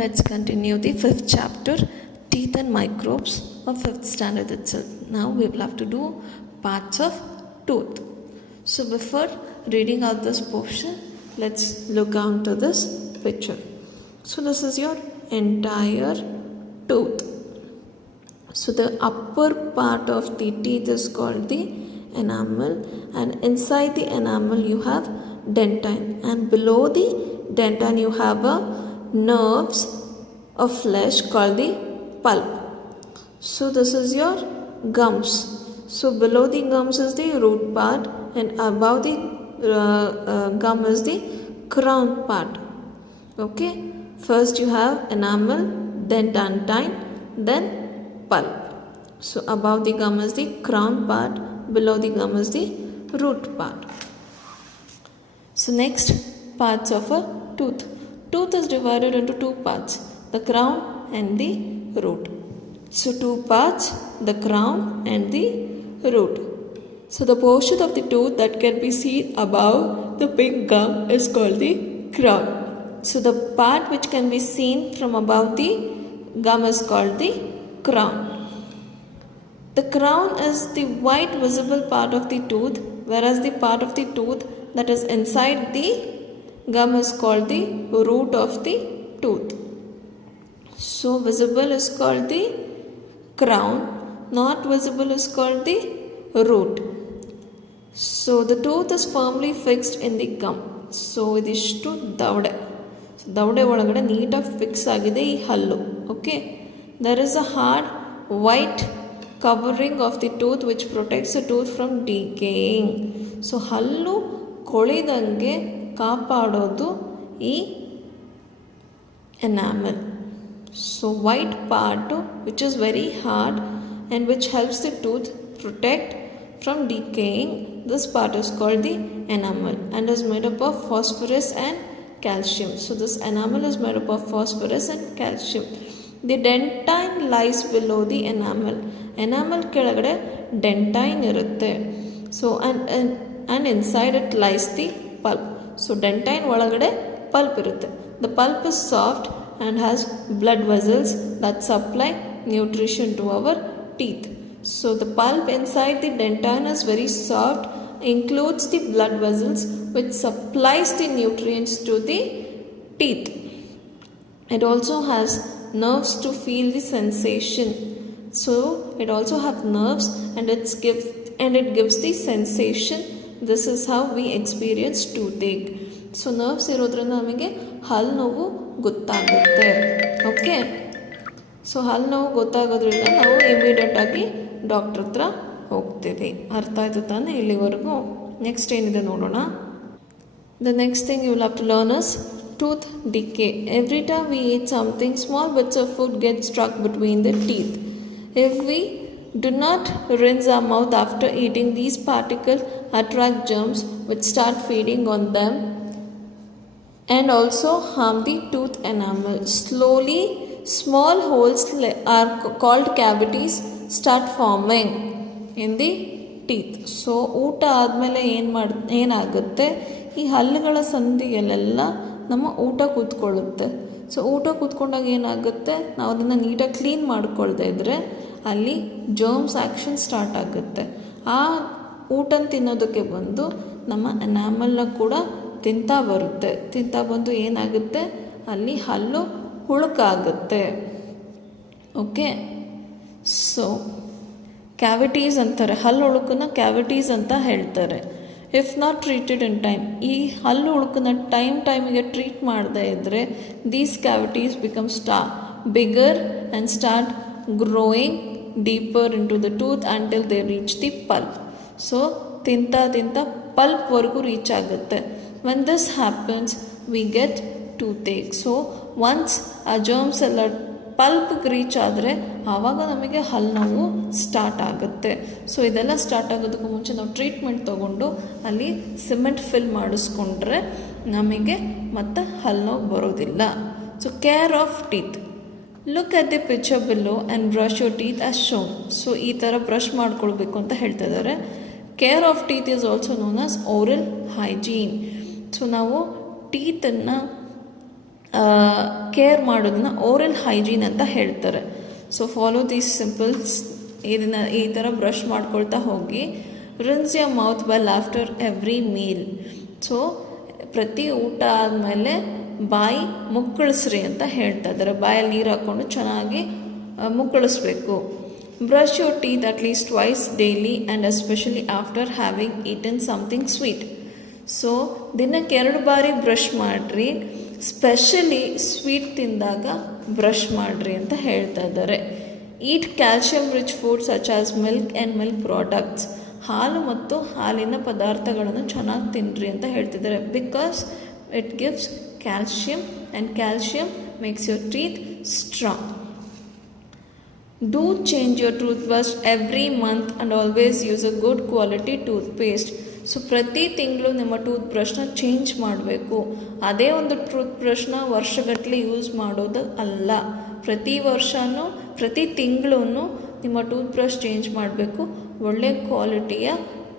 let's continue the 5th chapter, Teeth and Microbes of 5th standard itself. Now we will have to do parts of tooth. So before reading out this portion, let's look onto this picture. So this is your entire tooth. So the upper part of the teeth is called the enamel, and inside the enamel you have dentine, and below the dentine you have a nerves of flesh called the pulp. So this is your gums. So below the gums is the root part, and above the gum is the crown part. Okay, first you have enamel, then dentine, then pulp. So above the gum is the crown part, below the gum is the root part. So next, parts of a tooth. Tooth is divided into two parts, the crown and the root. So two parts, the crown and the root. So the portion of the tooth that can be seen above the big gum is called the crown. So the part which can be seen from above the gum is called the crown. The crown is the white visible part of the tooth, whereas the part of the tooth that is inside the gum is called the root of the tooth. So visible is called the crown, not visible is called the root. So the tooth is firmly fixed in the gum. So idishtu davde. So davde ಒಳಗಡೆ ನೀಟಾಗಿ fix ಆಗಿದೆ ಈ ಹಲ್ಲು. Okay, there is a hard white covering of the tooth which protects the tooth from decaying. So ಹಲ್ಲು ಕೊಳಿದಂಗೆ ಕಾಪಾಡೋದು ಈ enamel. So white part which is very hard and which helps the tooth protect from decaying, this part is called the enamel and is made up of phosphorus and calcium. So this enamel is made up of phosphorus and calcium. The dentine lies below the enamel. Enamel ಕೆಳಗಡೆ dentine ಇರುತ್ತೆ. So and inside it lies the pulp. So dentine ಒಳಗಡೆ pulp ಇರುತ್ತೆ. The pulp is soft and has blood vessels that supply nutrition to our teeth. So the pulp inside the dentine is very soft, includes the blood vessels which supplies the nutrients to the teeth. It also has nerves to feel the sensation. So it also have nerves and it gives the sensation. This is how we experience toothache. So nerves ಇರೋದ್ರಿಂದ ನಮಗೆ ಹಲ್ಲು ನೋವು ಗೊತ್ತಾಗುತ್ತೆ. Okay, so ಹಲ್ಲು ನೋವು ಗೊತ್ತಾಗೋದ್ರಿಂದ ನಾವು immediate ಆಗಿ doctor ಹತ್ರ ಹೋಗ್ತೀವಿ. ಅರ್ಥ ಆಯಿತು ತಾನೆ ಇಲ್ಲಿವರೆಗೂ? ನೆಕ್ಸ್ಟ್ ಏನಿದೆ ನೋಡೋಣ. The next thing you will have to learn is tooth decay. Every time we eat something, small bits of food get stuck between the teeth. If we do not rinse our mouth after eating, these particles attract germs which start feeding on them and also harm the tooth enamel. Slowly, small holes are called cavities start forming in the teeth. So ಊಟ ಆದಮೇಲೆ ಏನಾಗುತ್ತೆ, ಈ ಹಲ್ಲುಗಳ ಸಂದಿಯಲ್ಲೆಲ್ಲ ನಮ್ಮ ಊಟ ಕೂತ್ಕೊಳ್ಳುತ್ತೆ. So ಊಟ ಕೂತ್ಕೊಂಡಾಗ ಏನಾಗುತ್ತೆ, ನಾವು ಅದನ್ನು ನೀಟಾಗಿ ಕ್ಲೀನ್ ಮಾಡ್ಕೊಳ್ದೇ ಇದ್ದರೆ ಅಲ್ಲಿ ಜರ್ಮ್ಸ್ ಆ್ಯಕ್ಷನ್ ಸ್ಟಾರ್ಟ್ ಆಗುತ್ತೆ. ಆ ಊಟನ ತಿನ್ನೋದಕ್ಕೆ ಬಂದು ನಮ್ಮ ಎನಾಮಲ್ನ ಕೂಡ ತಿಂತಾ ಬರುತ್ತೆ. ತಿಂತಾ ಬಂದು ಏನಾಗುತ್ತೆ, ಅಲ್ಲಿ ಹಲ್ಲು ಹುಳುಕಾಗುತ್ತೆ. ಓಕೆ, ಸೊ ಕ್ಯಾವಿಟೀಸ್ ಅಂತಾರೆ, ಹಲ್ಲು ಹುಳುಕನ್ನ ಕ್ಯಾವಿಟೀಸ್ ಅಂತ ಹೇಳ್ತಾರೆ. If not treated in time, ಈ ಹಲ್ಲು ಹುಳುಕನ್ನ ಟೈಮಿಗೆ ಟ್ರೀಟ್ ಮಾಡದೇ ಇದ್ದರೆ these cavities become bigger and start growing deeper into the tooth until they reach the pulp. So ತಿಂತ ಪಲ್ಪ್ವರೆಗೂ ರೀಚ್ ಆಗುತ್ತೆ. When this happens we get toothache. So once ಆ ಜರ್ಮ್ಸ್ ಎಲ್ಲ ಪಲ್ಪ್ಗೆ ರೀಚ್ ಆದರೆ ಆವಾಗ ನಮಗೆ ಹಲ್ಲು ನೋವು ಸ್ಟಾರ್ಟ್ ಆಗುತ್ತೆ. ಸೊ ಇದೆಲ್ಲ ಸ್ಟಾರ್ಟ್ ಆಗೋದಕ್ಕೂ ಮುಂಚೆ ನಾವು ಟ್ರೀಟ್ಮೆಂಟ್ ತೊಗೊಂಡು ಅಲ್ಲಿ ಸಿಮೆಂಟ್ ಫಿಲ್ ಮಾಡಿಸ್ಕೊಂಡ್ರೆ ನಮಗೆ ಮತ್ತೆ ಹಲ್ಲು ನೋವು ಬರೋದಿಲ್ಲ. So care of teeth. Look at the picture below and brush your teeth as shown. So ಈ ಥರ ಬ್ರಷ್ ಮಾಡ್ಕೊಳ್ಬೇಕು ಅಂತ ಹೇಳ್ತಾ ಇದ್ದಾರೆ. Care of teeth is also known as oral hygiene. So ನಾವು ಟೀತನ್ನು ಕೇರ್ ಮಾಡೋದನ್ನ ಓರಲ್ ಹೈಜೀನ್ ಅಂತ ಹೇಳ್ತಾರೆ. So follow these simples. ಇದನ್ನು ಈ ಥರ ಬ್ರಷ್ ಮಾಡ್ಕೊಳ್ತಾ ಹೋಗಿ. Rinse your mouth well after every meal. So ಪ್ರತಿ ಊಟ ಆದಮೇಲೆ ಬಾಯಿ ಮುಕ್ಕಳಿಸ್ರಿ ಅಂತ ಹೇಳ್ತಾ ಇದ್ದಾರೆ. ಬಾಯಲ್ಲಿ ನೀರು ಹಾಕ್ಕೊಂಡು ಚೆನ್ನಾಗಿ ಮುಕ್ಕಳಿಸ್ಬೇಕು. Brush your teeth at least twice daily and especially after having eaten something sweet. So ದಿನಕ್ಕೆ 2 ಬಾರಿ ಬ್ರಷ್ ಮಾಡಿರಿ, ಸ್ಪೆಷಲಿ ಸ್ವೀಟ್ ತಿಂದಾಗ ಬ್ರಷ್ ಮಾಡಿರಿ ಅಂತ ಹೇಳ್ತಾ ಇದ್ದಾರೆ. Eat calcium rich food such as milk and milk products. ಹಾಲು ಮತ್ತು ಹಾಲಿನ ಪದಾರ್ಥಗಳನ್ನು ಚೆನ್ನಾಗಿ ತಿನ್ನಿರಿ ಅಂತ ಹೇಳ್ತಿದ್ದಾರೆ. Because it gives calcium and calcium makes your teeth strong. Do change your toothbrush every month and always use a good quality toothpaste. So ಪ್ರತಿ ತಿಂಗಳು ನಿಮ್ಮ ಟೂತ್ ಬ್ರಷ್ನ ಚೇಂಜ್ ಮಾಡಬೇಕು. ಅದೇ ಒಂದು ಟೂತ್ ಬ್ರಷ್ನ ವರ್ಷಗಟ್ಟಲೆ ಯೂಸ್ ಮಾಡೋದು ಅಲ್ಲ. ಪ್ರತಿ ತಿಂಗಳೂ ನಿಮ್ಮ ಟೂತ್ ಬ್ರಷ್ ಚೇಂಜ್ ಮಾಡಬೇಕು. ಒಳ್ಳೆ ಕ್ವಾಲಿಟಿಯ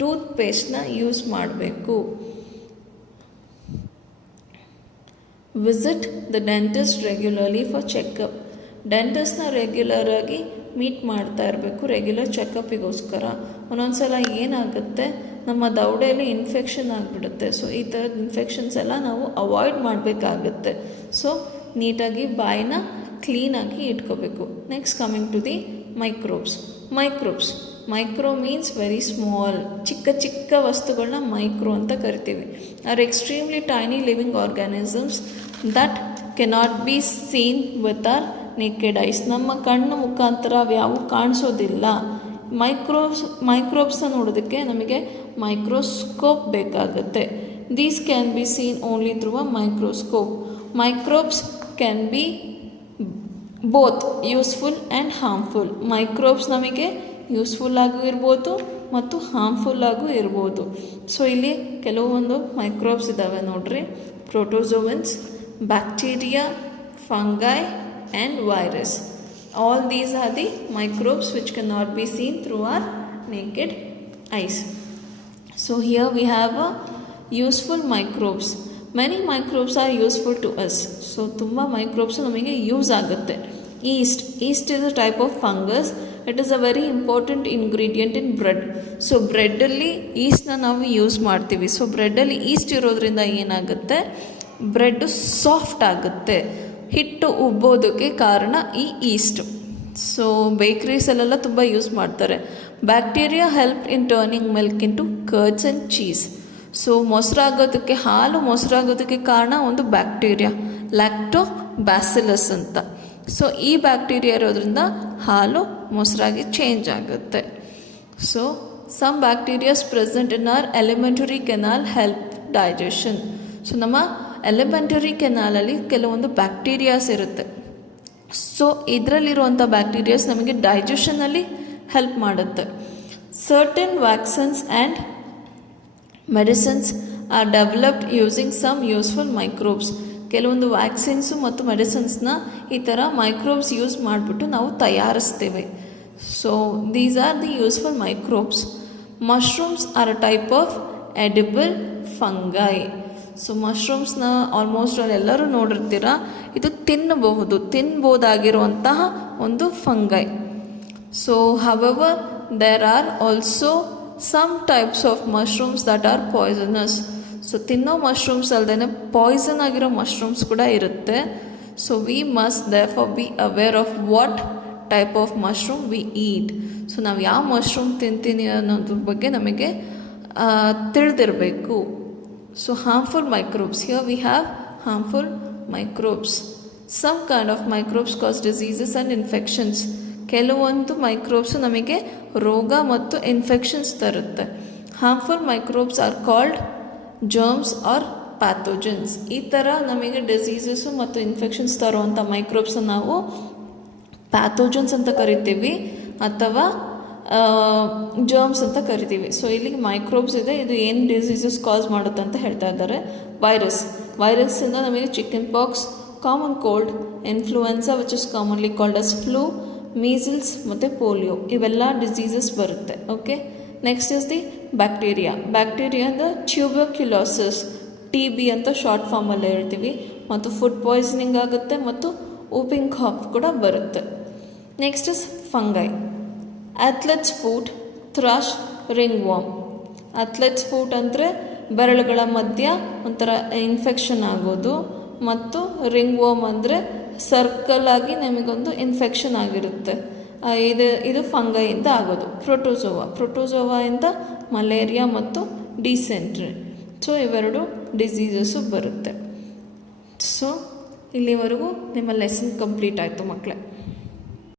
ಟೂತ್ ಪೇಸ್ಟ್ನ ಯೂಸ್ ಮಾಡಬೇಕು. Visit the dentist regularly for checkup. ಡೆಂಟಿಸ್ಟ್ನ ರೆಗ್ಯುಲರಾಗಿ ಮೀಟ್ ಮಾಡ್ತಾ ಇರಬೇಕು, ರೆಗ್ಯುಲರ್ ಚೆಕಪ್ಪಿಗೋಸ್ಕರ. ಒಂದೊಂದು ಸಲ ಏನಾಗುತ್ತೆ, ನಮ್ಮ ದವಡೆಯಲ್ಲಿ ಇನ್ಫೆಕ್ಷನ್ ಆಗಿಬಿಡುತ್ತೆ. ಸೊ ಈ ಥರದ ಇನ್ಫೆಕ್ಷನ್ಸ್ ಎಲ್ಲ ನಾವು ಅವಾಯ್ಡ್ ಮಾಡಬೇಕಾಗುತ್ತೆ. ಸೊ ನೀಟಾಗಿ ಬಾಯಿನ ಕ್ಲೀನಾಗಿ ಇಟ್ಕೋಬೇಕು. Next coming to the microbes. Micro means very small. ಚಿಕ್ಕ ವಸ್ತುಗಳನ್ನ ಮೈಕ್ರೋ ಅಂತ ಕರಿತೀವಿ. Are extremely tiny living organisms that cannot be seen with our naked eyes. ನಮ್ಮ ಕಣ್ಣು ಮುಖಾಂತರ ಅವ್ಯಾವು ಕಾಣಿಸೋದಿಲ್ಲ. ಮೈಕ್ರೋಬ್ಸ್ನ ನೋಡೋದಕ್ಕೆ ನಮಗೆ ಮೈಕ್ರೋಸ್ಕೋಪ್ ಬೇಕಾಗುತ್ತೆ. These can be seen only through a microscope. Microbes can be both useful and harmful. Microbes ನಮಗೆ ಯೂಸ್ಫುಲ್ ಆಗೂ ಇರ್ಬೋದು ಮತ್ತು ಹಾರ್ಮ್ಫುಲ್ ಆಗೂ ಇರ್ಬೋದು. ಸೊ ಇಲ್ಲಿ ಕೆಲವೊಂದು ಮೈಕ್ರೋಬ್ಸ್ ಇದ್ದಾವೆ ನೋಡ್ರಿ. Protozoans, bacteria, fungi and virus. All these are the microbes which cannot be seen through our naked eyes. So here we have a useful microbes. Many microbes are useful to us. So tumba microbes namige use agutte. Yeast is a type of fungus. It is a very important ingredient in bread. So bread alli yeast na navu use ಮಾಡ್ತೀವಿ. So bread alli yeast ಇರೋದ್ರಿಂದ ಏನಾಗುತ್ತೆ, bread soft ಆಗುತ್ತೆ. ಹಿಟ್ಟು ಉಬ್ಬೋದಕ್ಕೆ ಕಾರಣ ಈ East. So ಬೇಕ್ರೀಸಲ್ಲೆಲ್ಲ ತುಂಬ use ಮಾಡ್ತಾರೆ. Bacteria help in turning milk into curds and cheese. So ಹಾಲು ಮೊಸರಾಗೋದಕ್ಕೆ ಕಾರಣ ಒಂದು ಬ್ಯಾಕ್ಟೀರಿಯಾ, ಲ್ಯಾಕ್ಟೋ ಬ್ಯಾಸಿಲಸ್ ಅಂತ. ಸೊ ಈ ಬ್ಯಾಕ್ಟೀರಿಯಾ ಇರೋದ್ರಿಂದ ಹಾಲು ಮೊಸರಾಗಿ ಚೇಂಜ್ ಆಗುತ್ತೆ. So some bacterias present in our elementary canal help digestion. So ನಮ್ಮ ಎಲಿಮೆಂಟರಿ ಕೆನಾಲಲ್ಲಿ ಕೆಲವೊಂದು ಬ್ಯಾಕ್ಟೀರಿಯಾಸ್ ಇರುತ್ತೆ. ಸೊ ಇದರಲ್ಲಿರುವಂಥ ಬ್ಯಾಕ್ಟೀರಿಯಾಸ್ ನಮಗೆ ಡೈಜೆಷನಲ್ಲಿ ಹೆಲ್ಪ್ ಮಾಡುತ್ತೆ. Certain vaccines and medicines are developed using some useful microbes. ಕೆಲವೊಂದು ವ್ಯಾಕ್ಸಿನ್ಸು ಮತ್ತು ಮೆಡಿಸಿನ್ಸ್ನ ಈ ಥರ ಮೈಕ್ರೋಬ್ಸ್ ಯೂಸ್ ಮಾಡಿಬಿಟ್ಟು ನಾವು ತಯಾರಿಸ್ತೇವೆ. So these are the useful microbes. Mushrooms are a type of edible fungi. So ಮಶ್ರೂಮ್ಸ್ನ ಆಲ್ಮೋಸ್ಟ್ ಎಲ್ಲರೂ ನೋಡಿರ್ತೀರ. ಇದು ತಿನ್ಬೋದಾಗಿರುವಂತಹ ಒಂದು fungi. So however there are also some types of mushrooms that are poisonous. So ತಿನ್ನೋ ಮಶ್ರೂಮ್ಸ್ ಅಲ್ಲದೆ ಪಾಯ್ಸನ್ ಆಗಿರೋ mushrooms ಕೂಡ ಇರುತ್ತೆ. So we must therefore be aware of what type of mushroom we eat. So ನಾವು ಯಾವ mushroom ತಿಂತೀನಿ ಅನ್ನೋದ್ರ ಬಗ್ಗೆ ನಮಗೆ ತಿಳಿದಿರಬೇಕು. So harmful microbes. Here we have harmful microbes. Some kind of microbes cause diseases and infections. ಕೆಲವೊಂದು microbes ನಮಗೆ ರೋಗ ಮತ್ತು ಇನ್ಫೆಕ್ಷನ್ಸ್ ತರುತ್ತೆ. Harmful microbes are called germs or pathogens. ಈ ಥರ ನಮಗೆ ಡಿಸೀಸಸ್ಸು ಮತ್ತು ಇನ್ಫೆಕ್ಷನ್ಸ್ ತರುವಂಥ ಮೈಕ್ರೋಬ್ಸ್ ನಾವು ಪ್ಯಾಥೋಜನ್ಸ್ ಅಂತ ಕರಿತೀವಿ ಅಥವಾ ಜರ್ಮ್ಸ್ ಅಂತ ಕರಿತೀವಿ. ಸೊ ಇಲ್ಲಿಗೆ ಮೈಕ್ರೋಬ್ಸ್ ಇದೆ. ಇದು ಏನು ಡಿಸೀಸಸ್ ಕಾಸ್ ಮಾಡುತ್ತೆ ಅಂತ ಹೇಳ್ತಾ ಇದ್ದಾರೆ. ವೈರಸ್ಸಿಂದ ನಮಗೆ chicken pox, common cold, influenza which is commonly called as flu, measles ಮತ್ತು ಪೋಲಿಯೋ ಇವೆಲ್ಲ ಡಿಸೀಸಸ್ ಬರುತ್ತೆ. Okay, next is the bacteria. Bacteria ಅಂದರೆ ಟ್ಯೂಬರ್ಕ್ಯುಲೋಸಿಸ್, TB ಅಂತ ಶಾರ್ಟ್ ಫಾರ್ಮಲ್ಲಿ ಹೇಳ್ತೀವಿ. ಮತ್ತು ಫುಡ್ ಪಾಯ್ಸನಿಂಗ್ ಆಗುತ್ತೆ ಮತ್ತು ವೂಪಿಂಗ್ ಕಾಫ್ ಕೂಡ ಬರುತ್ತೆ. Next is fungi. Athletes foot, thrush, ring warm. Athletes foot ಅಂದರೆ ಬೆರಳುಗಳ ಮಧ್ಯ ಒಂಥರ ಇನ್ಫೆಕ್ಷನ್ ಆಗೋದು, ಮತ್ತು ರಿಂಗ್ ವಾರ್ಮ್ ಅಂದರೆ ಸರ್ಕಲ್ ಆಗಿ ನಮಗೊಂದು ಇನ್ಫೆಕ್ಷನ್ ಆಗಿರುತ್ತೆ. ಇದು ಫಂಗೈಯಿಂದ ಆಗೋದು. ಪ್ರೋಟೋಜೋವಾಯಿಂದ ಮಲೇರಿಯಾ ಮತ್ತು ಡಿಸೆಂಟ್ರಿ. ಸೊ ಇವೆರಡು ಡಿಸೀಸಸ್ಸು ಬರುತ್ತೆ. ಸೊ ಇಲ್ಲಿವರೆಗೂ ನಿಮ್ಮ ಲೆಸನ್ ಕಂಪ್ಲೀಟ್ ಆಯಿತು ಮಕ್ಕಳೇ.